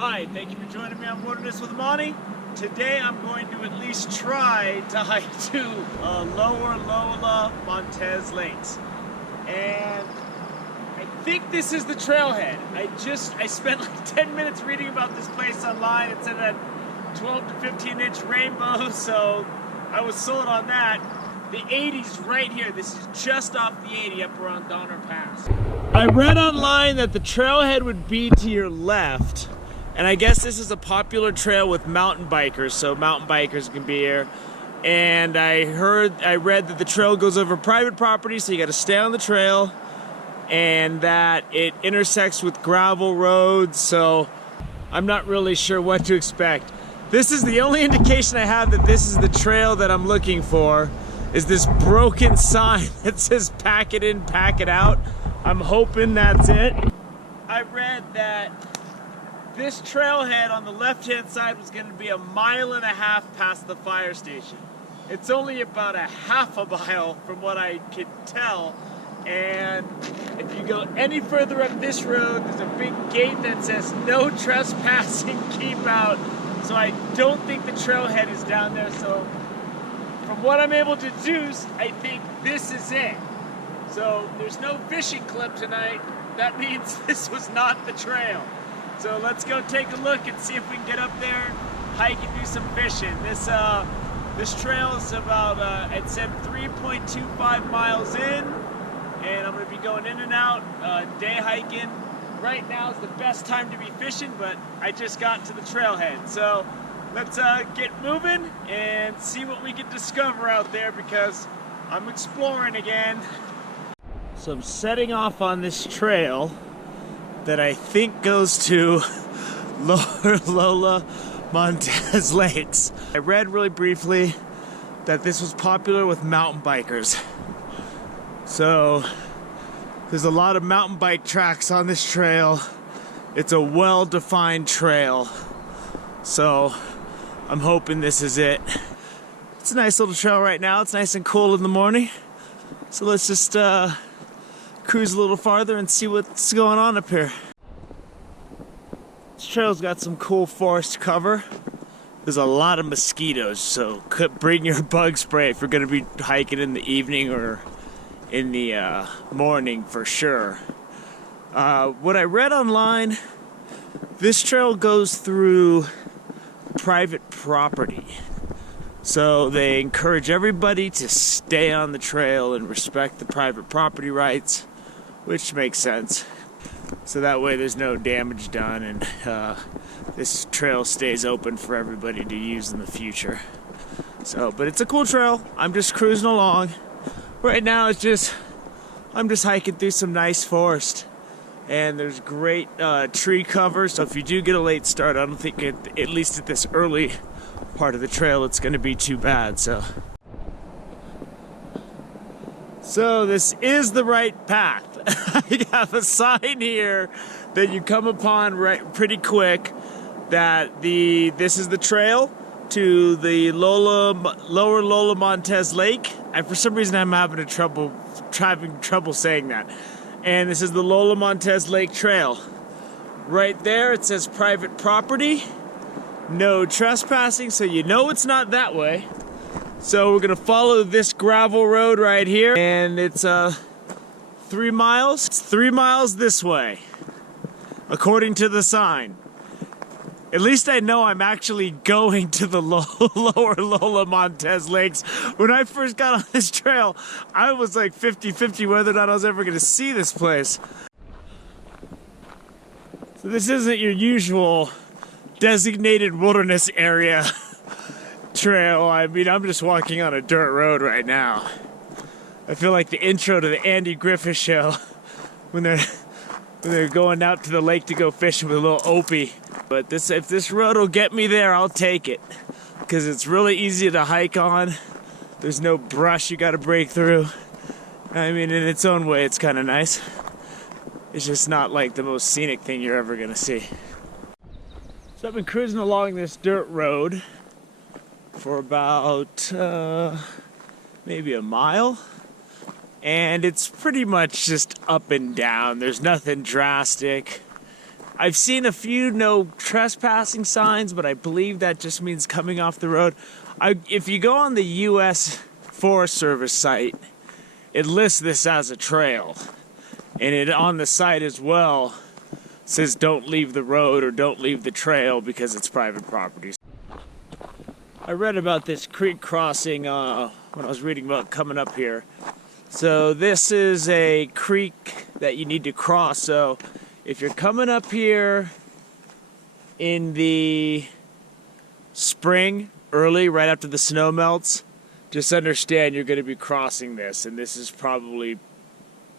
Hi, thank you for joining me on Wilderness with Monty. Today I'm going to at least try to hike to Lower Lola Montez Lakes. And I think this is the trailhead. I spent like 10 minutes reading about this place online. It said it had 12 to 15 inch rainbows, so I was sold on that. The 80's right here. This is just off the 80 up around Donner Pass. I read online that the trailhead would be to your left. And I guess this is a popular trail with mountain bikers, so mountain bikers can be here. And I read that the trail goes over private property, so you got to stay on the trail, and that it intersects with gravel roads, so I'm not really sure what to expect. This is the only indication I have that this is the trail that I'm looking for, is this broken sign that says pack it in, pack it out. I'm hoping that's it. I read that this trailhead on the left-hand side was going to be 1.5 miles past the fire station. It's only about a half a mile from what I could tell, and if you go any further up this road, there's a big gate that says no trespassing, keep out. So I don't think the trailhead is down there, so from what I'm able to deduce, I think this is it. So there's no fishing clip tonight. That means this was not the trail. So let's go take a look and see if we can get up there, hike and do some fishing. This trail is about, it said 3.25 miles in, and I'm gonna be going in and out, day hiking. Right now is the best time to be fishing, but I just got to the trailhead. So let's get moving and see what we can discover out there, because I'm exploring again. So I'm setting off on this trail that I think goes to Lower Lola Montez Lakes. I read really briefly that this was popular with mountain bikers. So there's a lot of mountain bike tracks on this trail. It's a well-defined trail. So I'm hoping this is it. It's a nice little trail right now. It's nice and cool in the morning. So let's just cruise a little farther and see what's going on up here. This trail's got some cool forest cover. There's a lot of mosquitoes, so bring your bug spray if you're going to be hiking in the evening or in the morning for sure. What I read online, this trail goes through private property. So they encourage everybody to stay on the trail and respect the private property rights, which makes sense. So that way there's no damage done, and this trail stays open for everybody to use in the future. So, but it's a cool trail. I'm just cruising along. Right now I'm just hiking through some nice forest. And there's great tree cover, so if you do get a late start, I don't think at least at this early part of the trail it's going to be too bad. So this is the right path. I have a sign here that you come upon pretty quick that this is the trail to the Lower Lola Montez Lake. And for some reason I'm having trouble saying that. And this is the Lola Montez Lake Trail. Right there it says private property, no trespassing, so you know it's not that way. So we're gonna follow this gravel road right here, and it's 3 miles. It's 3 miles this way, according to the sign. At least I know I'm actually going to the Lower Lola Montez Lakes. When I first got on this trail, I was like 50-50 whether or not I was ever gonna see this place. So this isn't your usual designated wilderness area trail. I mean, I'm just walking on a dirt road right now. I feel like the intro to the Andy Griffith show when they're going out to the lake to go fishing with a little Opie. But if this road will get me there, I'll take it, because it's really easy to hike on. There's no brush you got to break through. I mean, in its own way, it's kind of nice. It's just not like the most scenic thing you're ever gonna see. So I've been cruising along this dirt road for about maybe a mile, and it's pretty much just up and down. There's nothing drastic. I've seen a few no trespassing signs, but I believe that just means coming off the road. If you go on the U.S. Forest Service site, it lists this as a trail. And it on the site as well says don't leave the road or don't leave the trail because it's private property. I read about this creek crossing when I was reading about coming up here. So this is a creek that you need to cross. So if you're coming up here in the spring, early, right after the snow melts, just understand you're going to be crossing this, and this is probably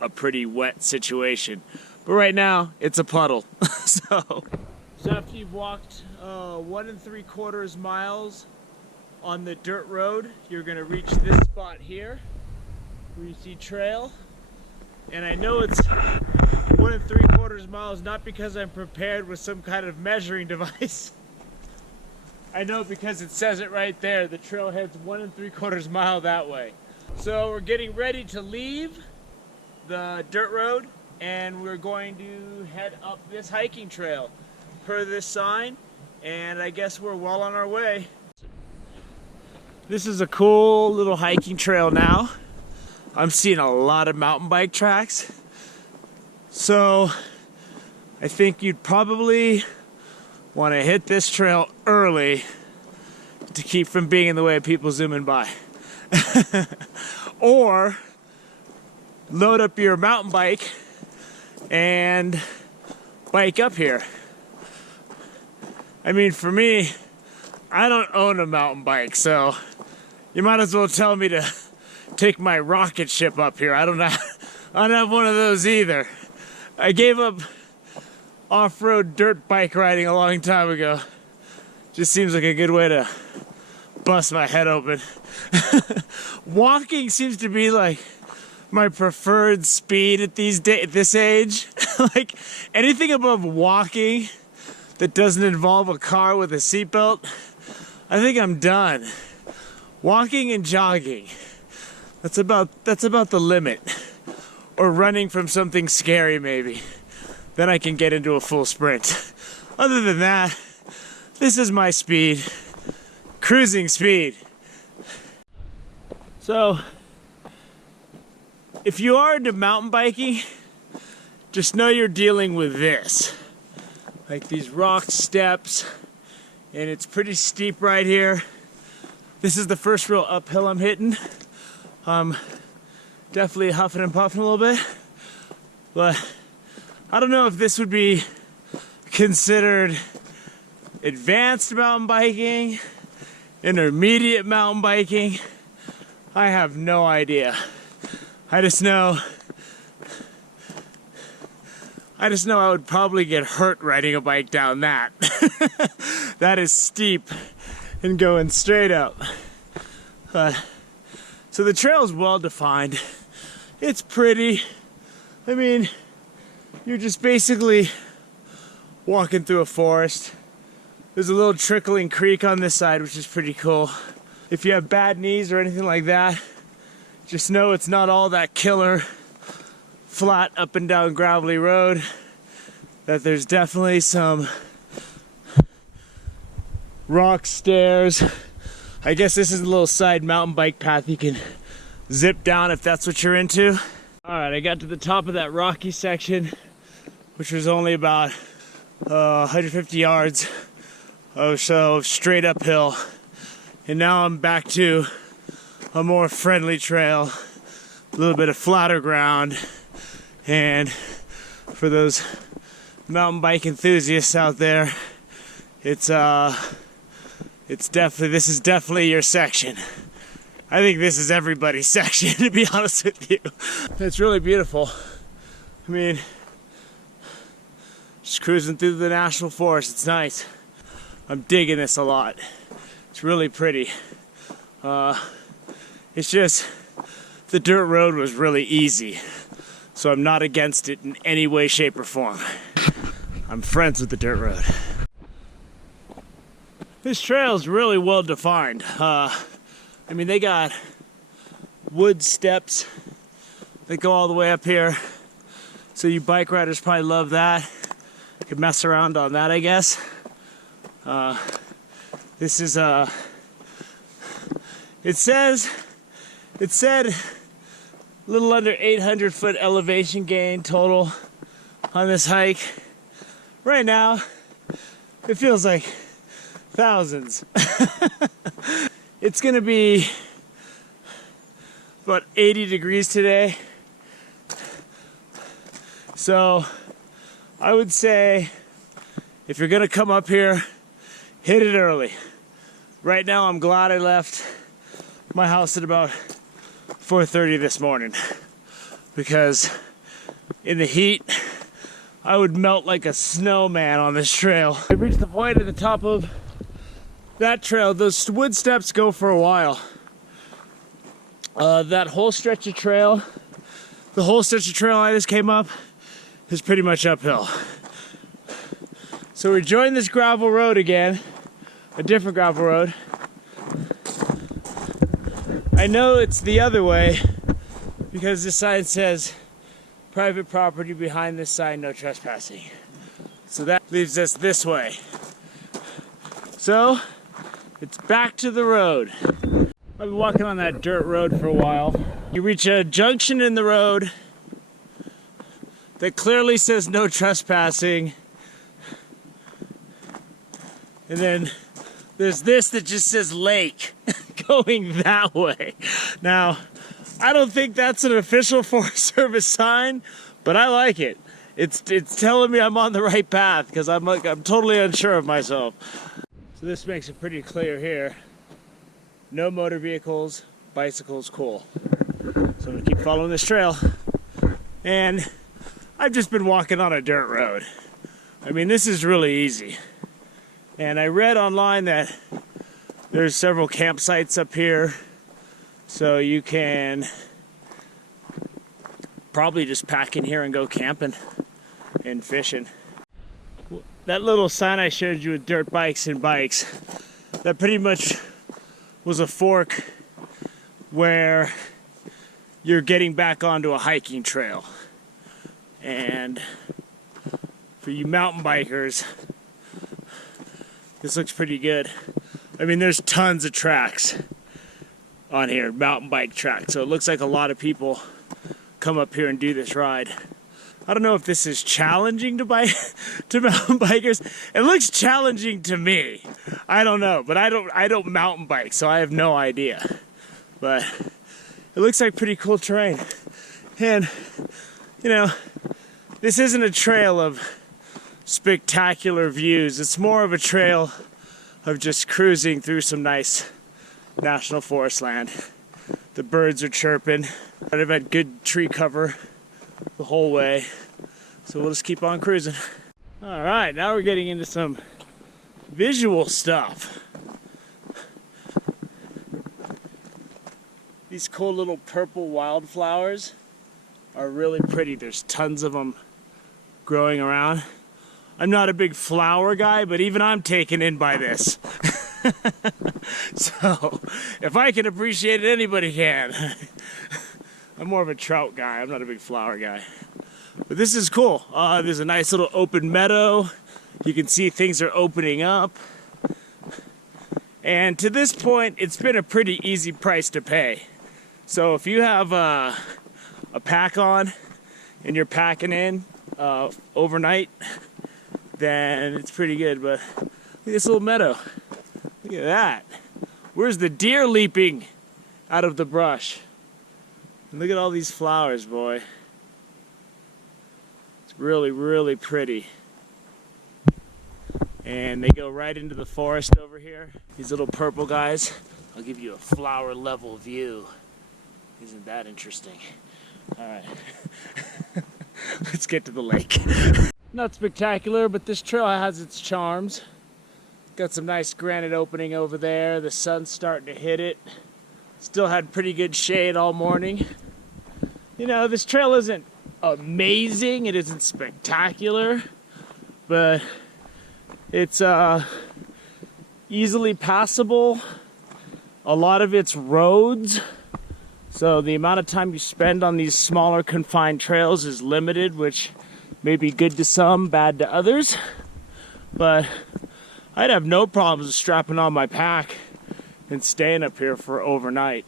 a pretty wet situation. But right now, it's a puddle. So after you've walked 1 3/4 miles on the dirt road, you're going to reach this spot here where you see trail. And I know it's 1 3/4 miles not because I'm prepared with some kind of measuring device. I know because it says it right there. The trail heads 1 3/4 mile that way. So we're getting ready to leave the dirt road, and we're going to head up this hiking trail per this sign, and I guess we're well on our way. This is a cool little hiking trail now. I'm seeing a lot of mountain bike tracks, so I think you'd probably want to hit this trail early to keep from being in the way of people zooming by. Or load up your mountain bike and bike up here. I mean, for me, I don't own a mountain bike, so you might as well tell me to take my rocket ship up here. I don't have one of those either. I gave up off-road dirt bike riding a long time ago. Just seems like a good way to bust my head open. Walking seems to be like my preferred speed at this age. Like anything above walking that doesn't involve a car with a seatbelt, I think I'm done. Walking and jogging, that's about the limit. Or running from something scary maybe. Then I can get into a full sprint. Other than that, this is my speed. Cruising speed. So, if you are into mountain biking, just know you're dealing with this. Like these rock steps, and it's pretty steep right here. This is the first real uphill I'm hitting. Definitely huffing and puffing a little bit, but I don't know if this would be considered advanced mountain biking, intermediate mountain biking. I have no idea. I just know I would probably get hurt riding a bike down that. That is steep and going straight up. So the trail is well defined. It's pretty. I mean, you're just basically walking through a forest. There's a little trickling creek on this side, which is pretty cool. If you have bad knees or anything like that, just know it's not all that killer flat up and down gravelly road. That there's definitely some rock stairs. I guess this is a little side mountain bike path you can zip down if that's what you're into. Alright, I got to the top of that rocky section, which was only about 150 yards or so straight uphill. And now I'm back to a more friendly trail, a little bit of flatter ground. And for those mountain bike enthusiasts out there, this is definitely your section. I think this is everybody's section, to be honest with you. It's really beautiful. I mean, just cruising through the national forest, it's nice. I'm digging this a lot. It's really pretty. It's just, the dirt road was really easy. So I'm not against it in any way, shape, or form. I'm friends with the dirt road. This trail is really well defined. I mean, they got wood steps that go all the way up here. So you bike riders probably love that. could mess around on that, I guess. This is it said a little under 800 foot elevation gain total on this hike. Right now, it feels like thousands. It's gonna be about 80 degrees today. So I would say if you're gonna come up here, hit it early. Right now, I'm glad I left my house at about 4:30 this morning, because in the heat, I would melt like a snowman on this trail. I reached the point at the top of that trail. Those wood steps go for a while. That whole stretch of trail, the whole stretch of trail I just came up, is pretty much uphill. So we joined this gravel road again, a different gravel road. I know it's the other way because this sign says private property, behind this sign, no trespassing. So that leaves us this way. So it's back to the road. I've been walking on that dirt road for a while. You reach a junction in the road that clearly says no trespassing. And then there's this that just says lake going that way. Now, I don't think that's an official Forest Service sign, but I like it. It's telling me I'm on the right path because I'm totally unsure of myself. So this makes it pretty clear here. No motor vehicles, bicycles, cool. So I'm gonna keep following this trail. And I've just been walking on a dirt road. I mean, this is really easy. And I read online that there's several campsites up here, so you can probably just pack in here and go camping and fishing. That little sign I showed you with dirt bikes and bikes, that pretty much was a fork where you're getting back onto a hiking trail. And for you mountain bikers, this looks pretty good. I mean, there's tons of tracks on here, mountain bike tracks. So it looks like a lot of people come up here and do this ride. I don't know if this is challenging to mountain bikers. It looks challenging to me. I don't know, but I don't mountain bike, so I have no idea. But it looks like pretty cool terrain. And, you know, this isn't a trail of spectacular views. It's more of a trail of just cruising through some nice national forest land. The birds are chirping. I've had good tree cover the whole way, so we'll just keep on cruising. All right, now we're getting into some visual stuff. These cool little purple wildflowers are really pretty. There's tons of them growing around. I'm not a big flower guy, but even I'm taken in by this. So, if I can appreciate it, anybody can. I'm more of a trout guy. I'm not a big flower guy. But this is cool. There's a nice little open meadow. You can see things are opening up. And to this point, it's been a pretty easy price to pay. So if you have a pack on and you're packing in overnight, then it's pretty good. But look at this little meadow. Look at that. Where's the deer leaping out of the brush? And look at all these flowers, boy. It's really, really pretty. And they go right into the forest over here. These little purple guys. I'll give you a flower level view. Isn't that interesting? All right. Let's get to the lake. Not spectacular, but this trail has its charms. Got some nice granite opening over there. The sun's starting to hit it. Still had pretty good shade all morning. You know, this trail isn't amazing. It isn't spectacular, but it's easily passable. A lot of it's roads. So the amount of time you spend on these smaller confined trails is limited, which Maybe good to some, bad to others. But I'd have no problems strapping on my pack and staying up here for overnight.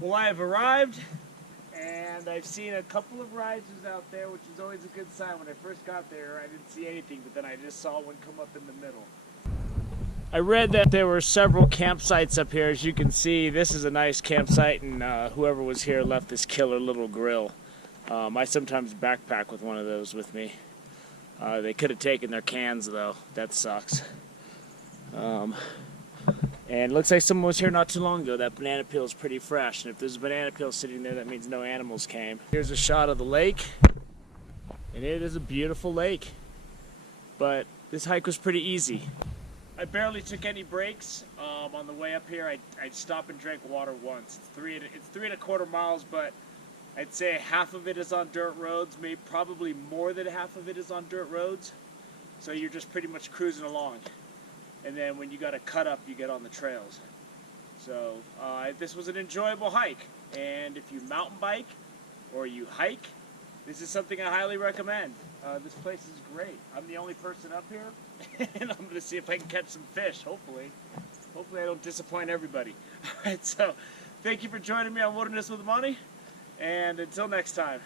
Well, I have arrived, and I've seen a couple of risers out there, which is always a good sign. When I first got there, I didn't see anything, but then I just saw one come up in the middle. I read that there were several campsites up here. As you can see, this is a nice campsite, and whoever was here left this killer little grill. I sometimes backpack with one of those with me. They could have taken their cans, though. That sucks. And it looks like someone was here not too long ago. That banana peel is pretty fresh, and if there's a banana peel sitting there, that means no animals came. Here's a shot of the lake, and it is a beautiful lake. But this hike was pretty easy. I barely took any breaks. On the way up here, I stopped and drank water once. It's 3.25 miles, but I'd say half of it is on dirt roads, maybe probably more than half of it is on dirt roads. So you're just pretty much cruising along. And then when you got to cut up, you get on the trails. So this was an enjoyable hike. And if you mountain bike or you hike, this is something I highly recommend. This place is great. I'm the only person up here, and I'm going to see if I can catch some fish, hopefully. Hopefully I don't disappoint everybody. All right, so thank you for joining me on Wilderness with Monty. And until next time.